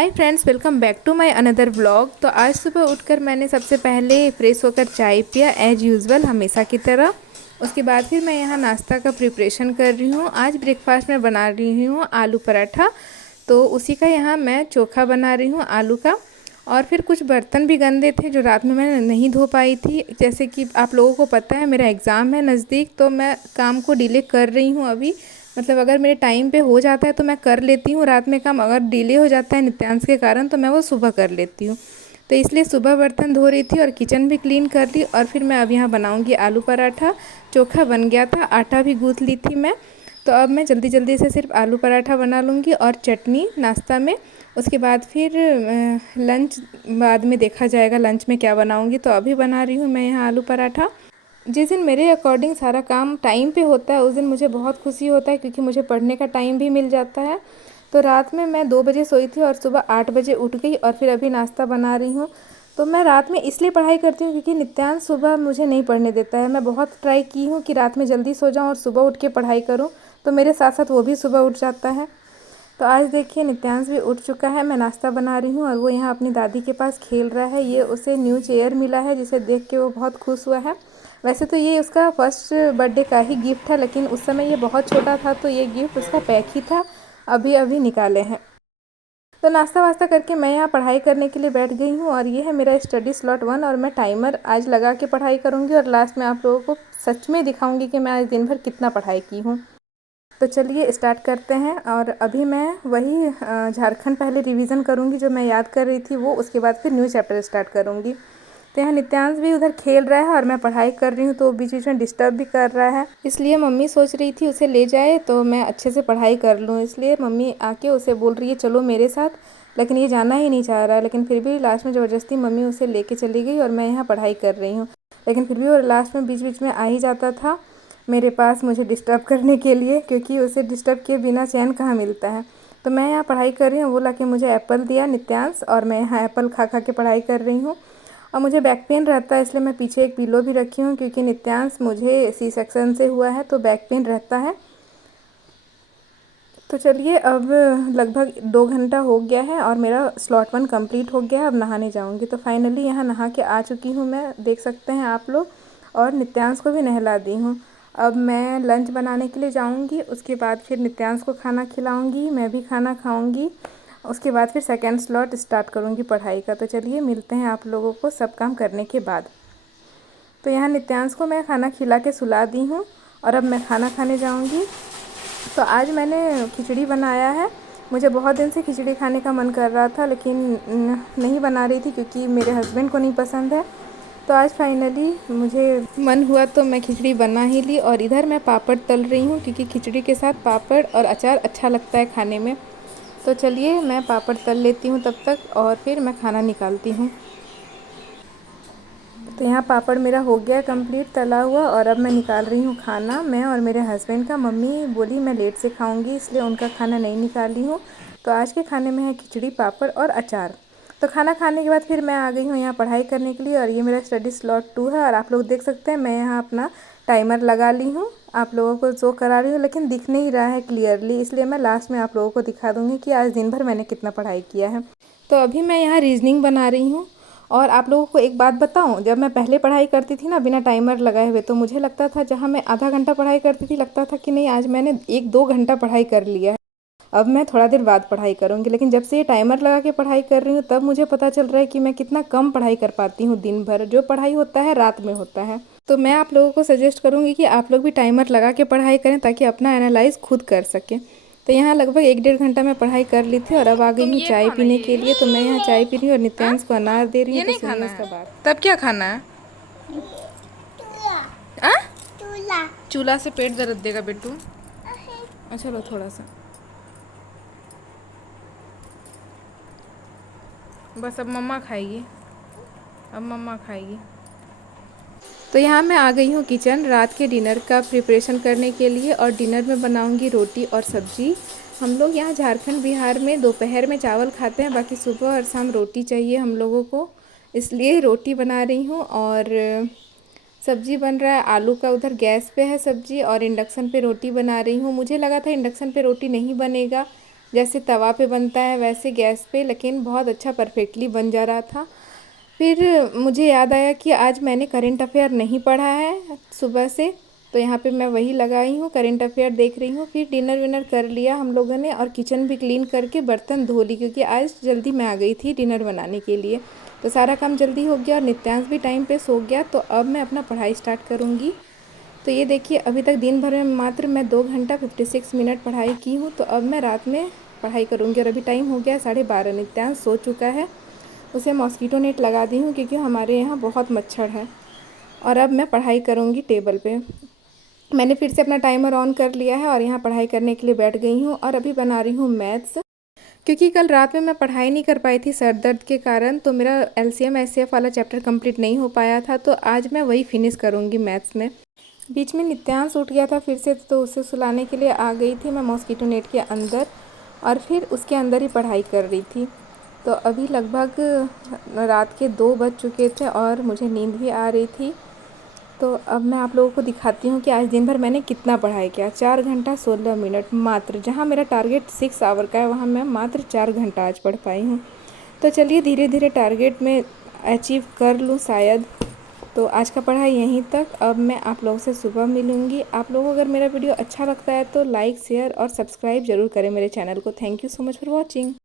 Hi friends, welcome back to my another vlog. तो आज सुबह उठकर मैंने सबसे पहले फ्रेश होकर चाय पिया एज यूजुअल, हमेशा की तरह। उसके बाद फिर मैं यहाँ नाश्ता का प्रिपरेशन कर रही हूँ। आज ब्रेकफास्ट में बना रही हूँ आलू पराठा। तो उसी का यहाँ मैं चोखा बना रही हूँ आलू का। और फिर कुछ बर्तन भी गंदे थे जो रात में मैं नहीं धो पाई थी। जैसे कि आप लोगों को पता है मेरा एग्ज़ाम है नज़दीक, तो मैं काम को डिले कर रही हूँ अभी। मतलब अगर मेरे टाइम पे हो जाता है तो मैं कर लेती हूँ रात में काम, अगर डिले हो जाता है नित्यांश के कारण तो मैं वो सुबह कर लेती हूँ। तो इसलिए सुबह बर्तन धो रही थी और किचन भी क्लीन कर ली। और फिर मैं अब यहाँ बनाऊँगी आलू पराठा। चोखा बन गया था, आटा भी गूँथ ली थी मैं। तो अब मैं जल्दी जल्दी से सिर्फ आलू पराठा बना लूँगी और चटनी नाश्ता में। उसके बाद फिर लंच बाद में देखा जाएगा लंच में क्या बनाऊँगी। तो अभी बना रही हूँ मैं यहाँ आलू पराठा। जिस दिन मेरे अकॉर्डिंग सारा काम टाइम पे होता है उस दिन मुझे बहुत खुशी होता है, क्योंकि मुझे पढ़ने का टाइम भी मिल जाता है। तो रात में मैं 2 बजे सोई थी और सुबह 8 बजे उठ गई और फिर अभी नाश्ता बना रही हूँ। तो मैं रात में इसलिए पढ़ाई करती हूँ क्योंकि नित्यांश सुबह मुझे नहीं पढ़ने देता है। मैं बहुत ट्राई की हूँ कि रात में जल्दी सो जाऊँ और सुबह उठ के पढ़ाई करूँ, तो मेरे साथ साथ वो भी सुबह उठ जाता है। तो आज देखिए नित्यांश भी उठ चुका है, मैं नाश्ता बना रही हूँ और वो यहाँ अपनी दादी के पास खेल रहा है। ये उसे न्यू चेयर मिला है जिसे देख के वो बहुत खुश हुआ है। वैसे तो ये उसका फर्स्ट बर्थडे का ही गिफ्ट था, लेकिन उस समय ये बहुत छोटा था तो ये गिफ्ट उसका पैक ही था, अभी अभी निकाले हैं। तो नाश्ता वास्ता करके मैं यहाँ पढ़ाई करने के लिए बैठ गई हूँ और ये है मेरा स्टडी स्लॉट 1 और मैं टाइमर आज लगा के पढ़ाई करूँगी और लास्ट में आप लोगों को सच में दिखाऊँगी कि मैं आज दिन भर कितना पढ़ाई की हूँ। तो चलिए स्टार्ट करते हैं। और अभी मैं वही झारखंड पहले रिवीजन करूँगी जो मैं याद कर रही थी वो, उसके बाद फिर न्यू चैप्टर स्टार्ट करूँगी। तो यहाँ नित्यांश भी उधर खेल रहा है और मैं पढ़ाई कर रही हूँ, तो बीच बीच में डिस्टर्ब भी कर रहा है। इसलिए मम्मी सोच रही थी उसे ले जाए तो मैं अच्छे से पढ़ाई कर लूँ, इसलिए मम्मी आके उसे बोल रही है चलो मेरे साथ। लेकिन ये जाना ही नहीं चाह रहा है, लेकिन फिर भी लास्ट में ज़बरदस्ती मम्मी उसे लेके चली गई और मैं यहाँ पढ़ाई कर रही हूँ। लेकिन फिर भी वो लास्ट में बीच बीच में आ ही जाता था मेरे पास मुझे डिस्टर्ब करने के लिए, क्योंकि उसे डिस्टर्ब किए बिना चैन कहाँ मिलता है। तो मैं यहाँ पढ़ाई कर रही हूँ, वो लाके मुझे एप्पल दिया नित्यांश, और मैं यहाँ एप्पल खा खा के पढ़ाई कर रही हूँ। और मुझे बैक पेन रहता है इसलिए मैं पीछे एक पिलो भी रखी हूँ, क्योंकि नित्यांश मुझे सी सेक्शन से हुआ है तो बैक पेन रहता है। तो चलिए अब लगभग 2 घंटा हो गया है और मेरा स्लॉट 1 कंप्लीट हो गया है। अब नहाने जाऊँगी। तो फाइनली यहाँ नहा के आ चुकी हूँ मैं, देख सकते हैं आप लोग, और नित्यांश को भी नहला दी हूँ। अब मैं लंच बनाने के लिए जाऊँगी, उसके बाद फिर नित्यांश को खाना खिलाऊँगी, मैं भी खाना खाऊँगी। उसके बाद फिर सेकेंड स्लॉट स्टार्ट करूँगी पढ़ाई का। तो चलिए मिलते हैं आप लोगों को सब काम करने के बाद। तो यहाँ नित्यांश को मैं खाना खिला के सुला दी हूँ और अब मैं खाना खाने जाऊँगी। तो आज मैंने खिचड़ी बनाया है। मुझे बहुत दिन से खिचड़ी खाने का मन कर रहा था, लेकिन नहीं बना रही थी क्योंकि मेरे हस्बैंड को नहीं पसंद है। तो आज फाइनली मुझे मन हुआ तो मैं खिचड़ी बना ही ली। और इधर मैं पापड़ तल रही हूँ क्योंकि खिचड़ी के साथ पापड़ और अचार अच्छा लगता है खाने में। तो चलिए मैं पापड़ तल लेती हूँ तब तक और फिर मैं खाना निकालती हूँ। तो यहाँ पापड़ मेरा हो गया कंप्लीट तला हुआ और अब मैं निकाल रही हूँ खाना, मैं और मेरे हस्बैंड का। मम्मी बोली मैं लेट से खाऊंगी इसलिए उनका खाना नहीं निकाली हूँ। तो आज के खाने में है खिचड़ी, पापड़ और अचार। तो खाना खाने के बाद फिर मैं आ गई हूँ यहाँ पढ़ाई करने के लिए और ये मेरा स्टडी स्लॉट 2 है। और आप लोग देख सकते हैं मैं यहाँ अपना टाइमर लगा ली हूँ, आप लोगों को शो करा रही हूँ, लेकिन दिख नहीं रहा है क्लियरली, इसलिए मैं लास्ट में आप लोगों को दिखा दूँगी कि आज दिन भर मैंने कितना पढ़ाई किया है। तो अभी मैं यहाँ रीजनिंग बना रही हूँ। और आप लोगों को एक बात बताऊं, जब मैं पहले पढ़ाई करती थी ना बिना टाइमर लगाए हुए, तो मुझे लगता था, जहां मैं आधा घंटा पढ़ाई करती थी लगता था कि नहीं आज मैंने 1-2 घंटा पढ़ाई कर लिया है, अब मैं थोड़ा देर बाद पढ़ाई करूंगी। लेकिन जब से ये टाइमर लगा के पढ़ाई कर रही हूँ तब मुझे पता चल रहा है कि मैं कितना कम पढ़ाई कर पाती हूँ दिन भर। जो पढ़ाई होता है रात में होता है। तो मैं आप लोगों को सजेस्ट करूँगी कि आप लोग भी टाइमर लगा के पढ़ाई करें ताकि अपना एनालाइज खुद कर सकें। तो यहाँ लगभग 1-1.5 घंटा मैं पढ़ाई कर ली थी और अब आ गई हूँ चाय पीने के लिए। तो मैं यहाँ चाय पी रही हूँ और नित्यांश को अनार दे रही हूँ। तो सुनिए इसका बात। तब क्या खाना है? आ? चूल्हा से पेट दर्द देगा बेटू। अच्छा लो थोड़ा सा, बस अब मम्मा खाएगी, अब मम्मा खाएगी। तो यहाँ मैं आ गई हूँ किचन रात के डिनर का प्रिपरेशन करने के लिए। और डिनर में बनाऊँगी रोटी और सब्जी। हम लोग यहाँ झारखंड बिहार में दोपहर में चावल खाते हैं, बाकी सुबह और शाम रोटी चाहिए हम लोगों को, इसलिए रोटी बना रही हूँ। और सब्जी बन रहा है आलू का, उधर गैस पे है सब्जी और इंडक्शन पे रोटी बना रही हूँ। मुझे लगा था इंडक्शन पे रोटी नहीं बनेगा, जैसे तवा पे बनता है वैसे गैस पे, लेकिन बहुत अच्छा परफेक्टली बन जा रहा था। फिर मुझे याद आया कि आज मैंने करंट अफेयर नहीं पढ़ा है सुबह से, तो यहाँ पे मैं वही लगाई हूँ, करंट अफेयर देख रही हूँ। फिर डिनर विनर कर लिया हम लोगों ने और किचन भी क्लीन करके बर्तन धो ली, क्योंकि आज जल्दी मैं आ गई थी डिनर बनाने के लिए। तो सारा काम जल्दी हो गया और नित्यांश भी टाइम पे सो गया। तो अब मैं अपना पढ़ाई स्टार्ट करूँगी। तो ये देखिए, अभी तक दिन भर में मात्र मैं 2 घंटा 56 मिनट पढ़ाई की हूँ। तो अब मैं रात में पढ़ाई करूँगी और अभी टाइम हो गया 12:30। नित्यांश सो चुका है, उसे मॉस्किटो नेट लगा दी हूँ क्योंकि हमारे यहाँ बहुत मच्छर है। और अब मैं पढ़ाई करूँगी टेबल पे। मैंने फिर से अपना टाइमर ऑन कर लिया है और यहाँ पढ़ाई करने के लिए बैठ गई हूँ और अभी बना रही हूँ मैथ्स। क्योंकि कल रात में मैं पढ़ाई नहीं कर पाई थी सर दर्द के कारण, तो मेरा LCM SCF वाला चैप्टर कंप्लीट नहीं हो पाया था। तो आज मैं वही फिनिश करूँगी मैथ्स में। बीच में नित्यांश उठ गया था फिर से, तो उसे सुलाने के लिए आ गई थी मैं मॉस्किटो नेट के अंदर और फिर उसके अंदर ही पढ़ाई कर रही थी। तो अभी लगभग रात के 2 बज चुके थे और मुझे नींद भी आ रही थी। तो अब मैं आप लोगों को दिखाती हूँ कि आज दिन भर मैंने कितना पढ़ाई किया। 4 घंटा 16 मिनट मात्र। जहाँ मेरा टारगेट 6 आवर का है, वहाँ मैं मात्र 4 घंटा आज पढ़ पाई हूँ। तो चलिए धीरे धीरे टारगेट में अचीव कर लूँ शायद। तो आज का पढ़ाई यहीं तक। अब मैं आप लोगों से सुबह मिलूँगी। आप लोगों को अगर मेरा वीडियो अच्छा लगता है तो लाइक शेयर और सब्सक्राइब ज़रूर करें मेरे चैनल को। Thank you so much for watching.